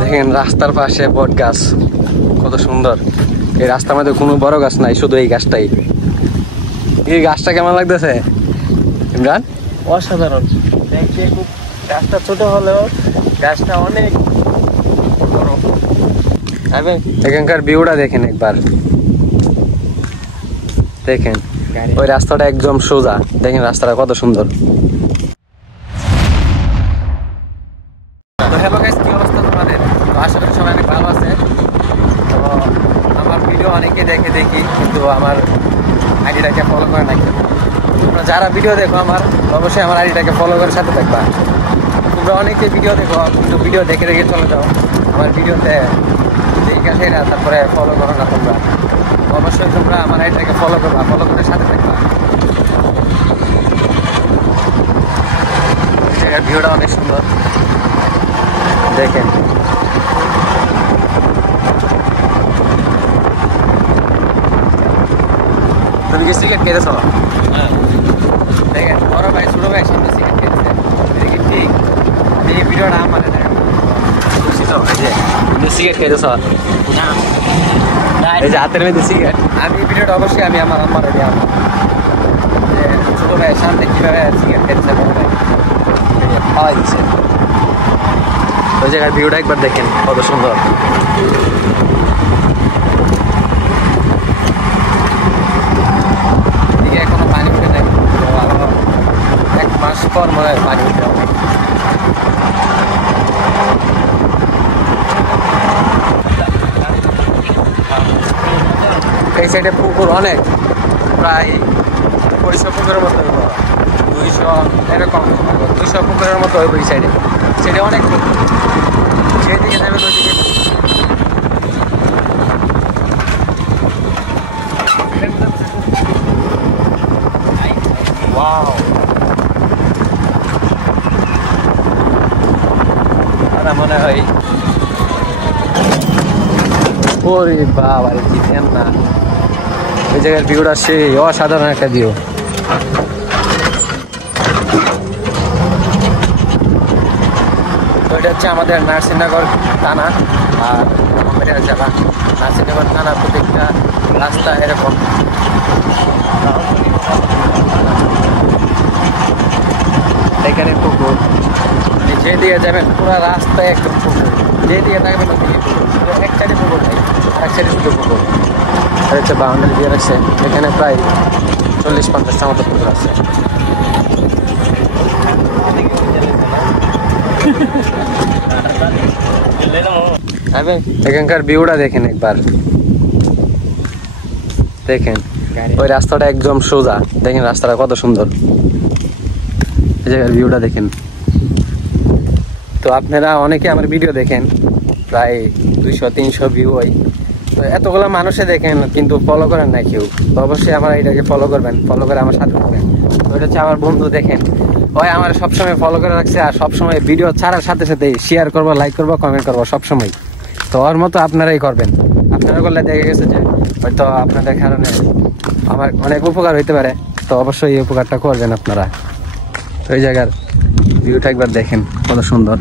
দেখেন রাস্তার পাশে বট গাছ কত সুন্দর। এই রাস্তার মধ্যে কোনো বড় গাছ নাই, শুধু এই গাছটাই। এই গাছটা কেমন লাগতেছে ইমরান? অসাধারণ দেখতে, খুব গাছটা ছোট হলেও গাছটা অনেক বড়। এখানকার ভিউটা দেখেন একবার, দেখেন ওই রাস্তাটা একদম সোজা, দেখেন রাস্তাটা কত সুন্দর। তো হ্যালো গাইস, কি অবস্থা তোমাদের? তো আশা করি সবাই অনেক ভালো আছে। তো আমার ভিডিও অনেকে দেখি, কিন্তু আমার আইডিটাকে ফলো করে নাই। তোমরা যারা ভিডিও দেখো আমার, অবশ্যই আমার আইডিটাকে ফলো করে সাথে থাকবা। তোমরা অনেকে ভিডিও দেখো, কিন্তু ভিডিও দেখে চলে যাও, আমার ভিডিওতে দেখে আসে না, তারপরে ফলো করো না। তোমরা অবশ্যই তোমরা আমার আইডিটাকে ফলো করবা, ফলো করে সাথে থাকবা। জায়গার ভিউটা অনেক সুন্দর, দেখেন। তুমি কি সিগারেট খেতেছ? দেখেন বড় ভাই ছোট ভাই সামনে সিগারেট খেতেছে, এটা কি ঠিক? এই ভিডিওটা আমার খুশি তো, এই যে সিগারেট খেতেছ না, এই যে হাতের মধ্যে সিগারেট। আমি ভিডিওটা অবশ্যই আমি আমার আম্মার যে ছোট ভাই সামনে কিভাবে সিগারেট খেতেছে, বড় ভাই খাওয়াই দিচ্ছে। ওই জায়গার ভিউটা একবার দেখেন কত সুন্দর। এদিকে এখনো পানি উঠে নাই, আরো 1 মাস পর মনে হয় পানি উঠে হবে। এই সাইডে পুকুর অনেক, প্রায় 200 পুকুরের মতো, 200 এরকম 200 পুকুরের মতো হইব। এই সাইডে সেটা অনেক পুকুর, যেদিকে যাবেন ওইদিকে। ওয়াও, আর মনে হয় ওরে বাবা রে, জিতেন না। এই জায়গার ভিউটা সেই অসাধারণ একটা ভিউ। তো এটা হচ্ছে আমাদের নার্সিনগর থানা আর ব্রাহ্মণবাড়িয়া জেলা। নার্সিনগর থানা প্রত্যেকটা রাস্তা এরকম, এখানে পুকুর, যে দিয়ে যাবেন পুরো রাস্তায় একদম পুকুর, যে দিয়ে থাকবেন ওদিকে পুকুর, শুধু এক সাইডে পুকুর নেই, আরেক সাইডে শুধু পুকুর। আর হচ্ছে বাউন্ডারি দিয়ে রাখছে, এখানে প্রায় 40-50টা মতো পুকুর আছে। এখানকার ভিউটা দেখেন একবার, দেখেন ওই রাস্তাটা একদম সোজা, দেখেন রাস্তাটা কত সুন্দর। এই জায়গার ভিউটা দেখেন। তো আপনারা অনেকে আমার ভিডিও দেখেন, প্রায় 200-300 ভিউ হয়। তো এতগুলো মানুষে দেখেন, কিন্তু ফলো করেন না কেউ। তো অবশ্যই আমার এটাকে ফলো করবেন, ফলো করে আমার সাথে থাকবেন। তো এটা হচ্ছে আমার বন্ধু, দেখেন ওই আমার সবসময় ফলো করে রাখছে, আর সবসময় ভিডিও ছাড়ার সাথে সাথে শেয়ার করবো, লাইক করবো, কমেন্ট করবো সবসময়। তো ওর মতো আপনারাই করবেন। আপনারা করলে দেখে গেছে যে হয়তো আপনাদের কারণে আমার অনেক উপকার হইতে পারে, তো অবশ্যই এই উপকারটা করবেন আপনারা। তো এই জায়গার ভিউটা একবার দেখেন কত সুন্দর।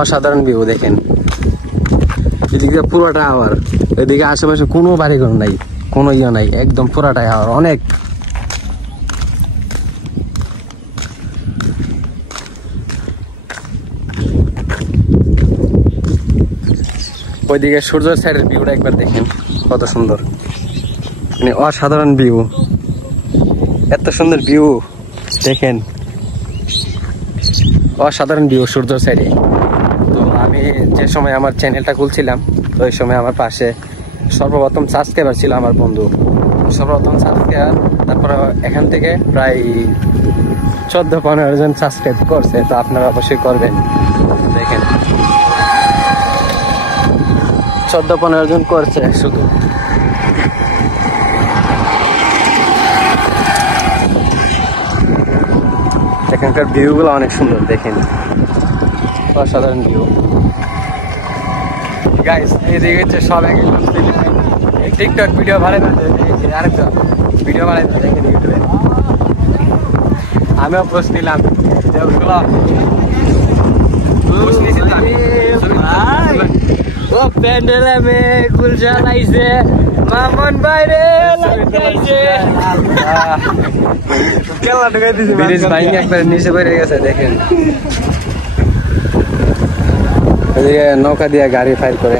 অসাধারণ ভিউ দেখেন, এদিকে পুরোটা আবার, এদিকে আশেপাশে কোনো বাড়ি ঘর নাই, কোনো ইয়ে নাই, একদম পুরাটাই আবার অনেক। ওইদিকে সূর্যের সাইডের ভিউটা একবার দেখেন কত সুন্দর, মানে অসাধারণ ভিউ, এত সুন্দর ভিউ দেখেন, অসাধারণ ভিউ সূর্যের সাইডে। তো আমি যে সময় আমার চ্যানেলটা খুলছিলাম, তো ওই সময় আমার পাশে সর্বপ্রথম সাবস্ক্রাইবার ছিল আমার বন্ধু, সর্বপ্রথম সাবস্ক্রাইবার। তারপরে এখান থেকে প্রায় 14-15 জন সাবস্ক্রাইব করছে। তো আপনারা অবশ্যই করবেন। দেখেন 14-15 জন করছে শুধু। এখানকার ভিউগুলো অনেক সুন্দর, দেখেন অসাধারণ ভিউ। গাইস এদিকে হচ্ছে সব একদম টিকটক ভিডিও বানাইতে আরেকজন ভিডিও বানাইতে দেখেন ইউটিউবে। আমিও পোস্ট নিলাম ও প্যান্ডেলে মে গুলশা লাইছে মামন বাইরে লাগাইছে কেলা ঢুকাই দিছি ব্রিজ ভাঙে একবার নিচে পড়ে গেছে দেখেন। এদিকে নৌকা দিয়ে গাড়ি ফাইল করে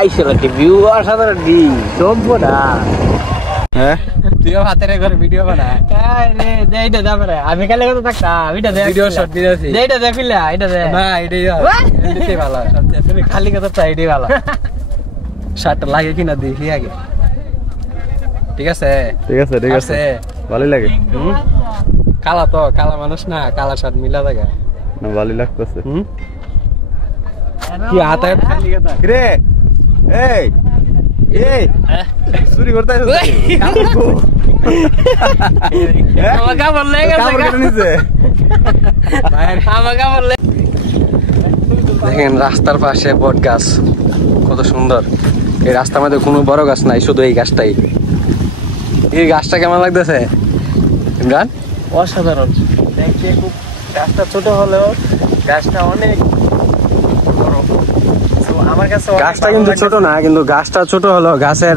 আইসে লাগে ভিউ অসাধারণ দি সম্পূর্ণ। হ্যাঁ তুইও হাতের করে ভিডিও বানা এইটা তারপরে আমি কালে কত থাকতাম এটা ভিডিও শট দিয়েছি এইটা দেখিলা এটা দে না এটাই ভালো তুমি খালি কথা চাই এটাই ভালো শার্টটা লাগে কিনা দেখি আগে। ঠিক আছে ঠিক আছে ঠিক আছে ভালোই লাগে কালা তো কালা মানুষ না কালা শার্ট মিলা থাকে না ভালোই লাগতেছে কি হাতে খালি কথা রে এই এই চুরি করতে আমাকে বললে আমাকে বললে দেখেন রাস্তার পাশে বট গাছ কত সুন্দর। এই রাস্তার মধ্যে কোনো বড় গাছ নাই, শুধু এই গাছটাই। এই গাছটা কেমন লাগতেছে ইমরান? অসাধারণ দেখতে খুব গাছটা ছোট হলেও গাছটা অনেক বড়। আমার কাছে গাছটা কিন্তু ছোট না, কিন্তু গাছটা ছোট হলো গাছের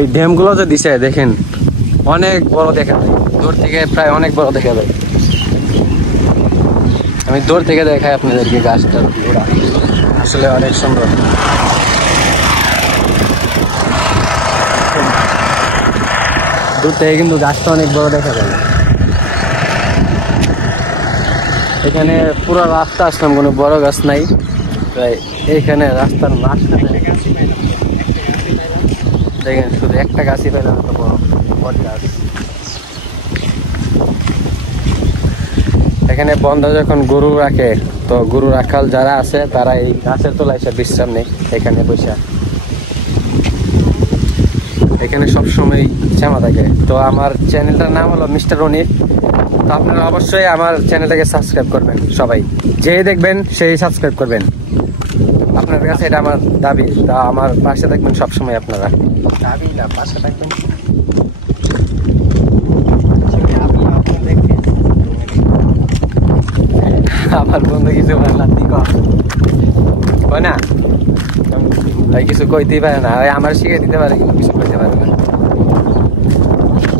এই ড্যামগুলো যে দিছে দেখেন অনেক বড় দেখা যায়, দূর থেকে প্রায় অনেক বড় দেখা যায়। আমি দূর থেকে দেখাই আপনাদেরকে গাছটার গোড়া, আসলে অনেক সুন্দর। দূর থেকে কিন্তু গাছটা অনেক বড় দেখা যায়। এখানে পুরো রাস্তা আসলাম, কোনো বড় গাছ নাই, প্রায় এইখানে রাস্তার মাঝখানে দেখেন শুধু একটা গাছই পেলাম, এত বড় বট গাছ। এখানে বন্ধ যখন গরু রাখে, তো গরু রাখাল যারা আছে তারা এই গাছের তলায় এসে বিশ্রাম নেই এখানে বসে। এখানে সবসময় জামা থাকে। তো আমার চ্যানেলটার নাম হলো মিস্টার রনির। তো আপনারা অবশ্যই আমার চ্যানেলটাকে সাবস্ক্রাইব করবেন, সবাই যে দেখবেন সেই সাবস্ক্রাইব করবেন। আপনার কাছে এটা আমার দাবি। তা আমার পাশে থাকবেন সবসময়, আপনারা দাবি না পাশে থাকবেন। আমার বন্ধু কিছু কয় না, ভাই কিছু কইতেই পারে না, আমার শিখে দিতে পারে কিন্তু কিছু করতে পারে না।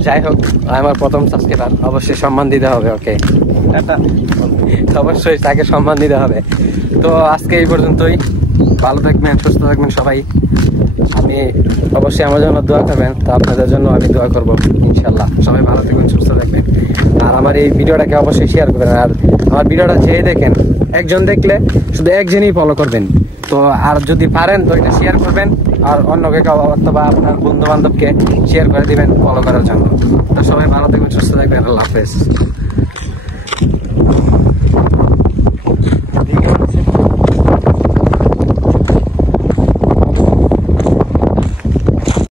যাই হোক, আমার প্রথম সাবস্ক্রাইবার, অবশ্যই সম্মান দিতে হবে ওকে, অবশ্যই তাকে সম্মান দিতে হবে। তো আজকে এই পর্যন্তই, ভালো থাকবেন, সুস্থ থাকবেন সবাই। আপনি অবশ্যই আমার জন্য দোয়া করবেন, তো আপনাদের জন্য আমি দোয়া করবো ইনশাল্লাহ। সবাই ভালো থাকবেন, সুস্থ থাকবেন। আর আমার এই ভিডিওটাকে অবশ্যই শেয়ার করবেন। আর আমার ভিডিওটা যে দেখেন, একজন দেখলে শুধু একজনই ফলো করবেন। তো আর যদি পারেন তো এটা শেয়ার করবেন, আর অন্যকে অথবা আপনার বন্ধু বান্ধবকে শেয়ার করে দিবেন ফলো করার জন্য। তো সবাই ভালো থাকবেন, সুস্থ থাকবেন, আল্লাহ হাফেজ।